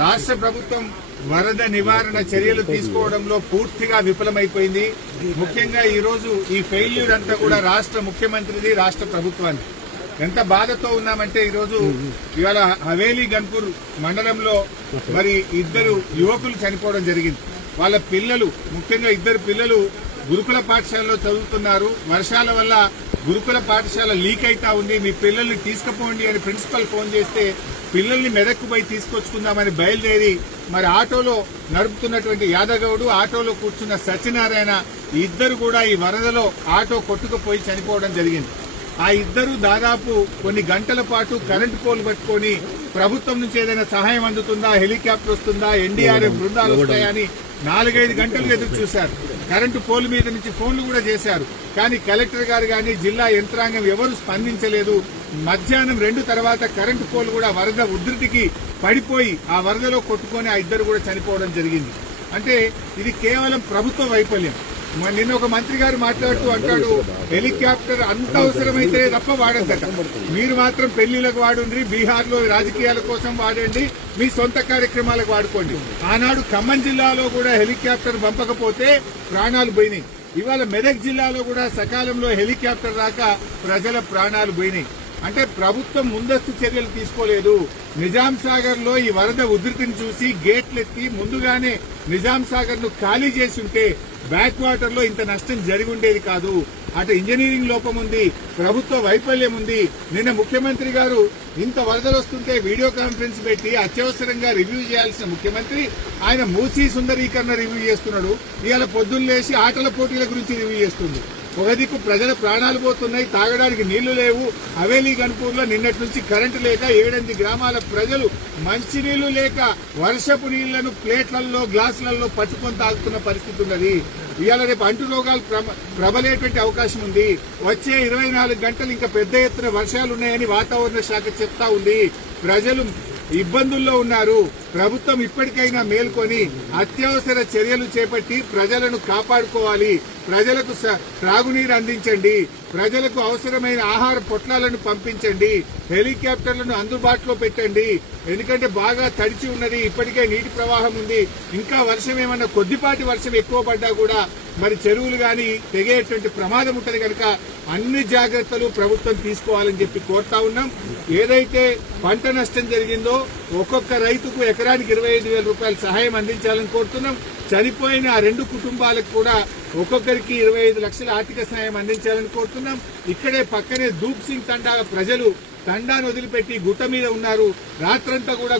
రాష్ట్ర ప్రభుత్వం వరద నివారణ చర్యలు తీసుకోవడంలో పూర్తిగా విఫలమైపోయింది. ముఖ్యంగా ఈ రోజు ఈ ఫెయిల్యూర్ అంతా కూడా రాష్ట్ర ముఖ్యమంత్రిది, రాష్ట్ర ప్రభుత్వాన్ని. ఎంత బాధతో ఉన్నామంటే ఈరోజు ఇవాళ హవేలీ గన్పూర్ మండలంలో మరి ఇద్దరు యువకులు చనిపోవడం జరిగింది. వాళ్ళ పిల్లలు, ముఖ్యంగా ఇద్దరు పిల్లలు గురుకుల పాఠశాలలో చదువుతున్నారు. వర్షాల వల్ల గురుకుల పాఠశాల లీక్ అయితా ఉంది, మీ పిల్లల్ని తీసుకుపోండి అని ప్రిన్సిపల్ ఫోన్ చేస్తే పిల్లల్ని మెదక్కు పోయి తీసుకొచ్చుకుందామని బయలుదేరి మరి ఆటోలో నడుపుతున్నటువంటి యాదగౌడు, ఆటోలో కూర్చున్న సత్యనారాయణ ఇద్దరు కూడా ఈ వరదలో ఆటో కొట్టుకుపోయి చనిపోవడం జరిగింది. ఆ ఇద్దరు దాదాపు కొన్ని గంటల పాటు కరెంటు పోలు పట్టుకొని ప్రభుత్వం నుంచి ఏదైనా సహాయం అందుతుందా, హెలికాప్టర్ వస్తుందా, ఎన్డీఆర్ఎఫ్ బృందాలు వస్తాయని 4-5 గంటలు ఎదురు చూశారు. కరెంటు పోలు మీద నుంచి ఫోన్లు కూడా చేశారు. కానీ కలెక్టర్ గారు గాని జిల్లా యంత్రాంగం ఎవరు స్పందించలేదు. మధ్యాహ్నం 2 తర్వాత కరెంటు పోలు కూడా వరద ఉధృతికి పడిపోయి ఆ వరదలో కొట్టుకొని ఆ ఇద్దరు కూడా చనిపోవడం జరిగింది. అంటే ఇది కేవలం ప్రభుత్వ వైఫల్యం. నిన్న ఒక మంత్రి గారు మాట్లాడుతూ అంటాడు, హెలికాప్టర్ అంత అవసరమైతే తప్ప వాడద్దట, మీరు మాత్రం పెళ్లిలకు వాడండి, బీహార్ లో రాజకీయాల కోసం వాడండి, మీ సొంత కార్యక్రమాలకు వాడుకోండి. ఆనాడు ఖమ్మం జిల్లాలో కూడా హెలికాప్టర్ పంపకపోతే ప్రాణాలు పోయినాయి. ఇవాళ మెదక్ జిల్లాలో కూడా సకాలంలో హెలికాప్టర్ రాక ప్రజల ప్రాణాలు పోయినాయి. అంటే ప్రభుత్వం ముందస్తు చర్యలు తీసుకోలేదు. నిజాం సాగర్ లో ఈ వరద ఉధృతిని చూసి గేట్లెత్తి ముందుగానే నిజాం సాగర్ ను ఖాళీ చేసి ఉంటే బ్యాక్ వాటర్ లో ఇంత నష్టం జరిగి ఉండేది కాదు. అటు ఇంజనీరింగ్ లోపం ఉంది, ప్రభుత్వ వైఫల్యం ఉంది. నిన్న ముఖ్యమంత్రి గారు ఇంత వరదలు వస్తుంటే వీడియో కాన్ఫరెన్స్ పెట్టి అత్యవసరంగా రివ్యూ చేయాల్సిన ముఖ్యమంత్రి ఆయన మూసీ సుందరీకరణ రివ్యూ చేస్తున్నాడు. ఇవాళ పొద్దున్న లేచి ఆటల పోటీల గురించి రివ్యూ చేస్తుంది. ఒక దిక్కు ప్రజల ప్రాణాలు పోతున్నాయి, తాగడానికి నీళ్లు లేవు. హవేలీ గన్పూర్ లో నిన్నటి నుంచి కరెంటు లేక 7-8 గ్రామాల ప్రజలు మంచినీళ్లు లేక వర్షపు నీళ్లను ప్లేట్లలో, గ్లాసులలో పట్టుకొని తాగుతున్న పరిస్థితి ఉన్నది. ఇవాళ రేపు అంటు రోగాలు ప్రబలేటువంటి అవకాశం ఉంది. వచ్చే 24 గంటలు ఇంకా పెద్ద ఎత్తున వర్షాలున్నాయని వాతావరణ శాఖ చెప్తా ఉంది. ప్రజలు ఇబ్బందుల్లో ఉన్నారు. ప్రభుత్వం ఇప్పటికైనా మేల్కొని అత్యవసర చర్యలు చేపట్టి ప్రజలను కాపాడుకోవాలి. ప్రజలకు త్రాగునీరు అందించండి, ప్రజలకు అవసరమైన ఆహార పొట్లాలను పంపించండి, హెలికాప్టర్లను అందుబాటులో పెట్టండి. ఎందుకంటే బాగా తడిచి ఉన్నది, ఇప్పటికే నీటి ప్రవాహం ఉంది. ఇంకా వర్షం ఏమన్నా కొద్దిపాటి వర్షం ఎక్కువ పడ్డా కూడా మరి చెరువులు గాని తెగేటువంటి ప్రమాదం ఉంటది కనుక అన్ని జాగ్రత్తలు ప్రభుత్వం తీసుకోవాలని చెప్పి కోరుతా ఉన్నాం. ఏదైతే పంట నష్టం జరిగిందో ఒక్కొక్క రైతుకు ఎకరానికి 25,000 రూపాయల సహాయం అందించాలని కోరుతున్నాం. చనిపోయిన ఆ 2 కుటుంబాలకు కూడా ఒక్కొక్కరికి 25 లక్షల ఆర్థిక సహాయం అందించాలని కోరుతున్నాం. ఇక్కడే పక్కనే దూప్ సింగ్ తండా ప్రజలు తండాను వదిలిపెట్టి గుట్ట మీద ఉన్నారు. రాత్రంతా కూడా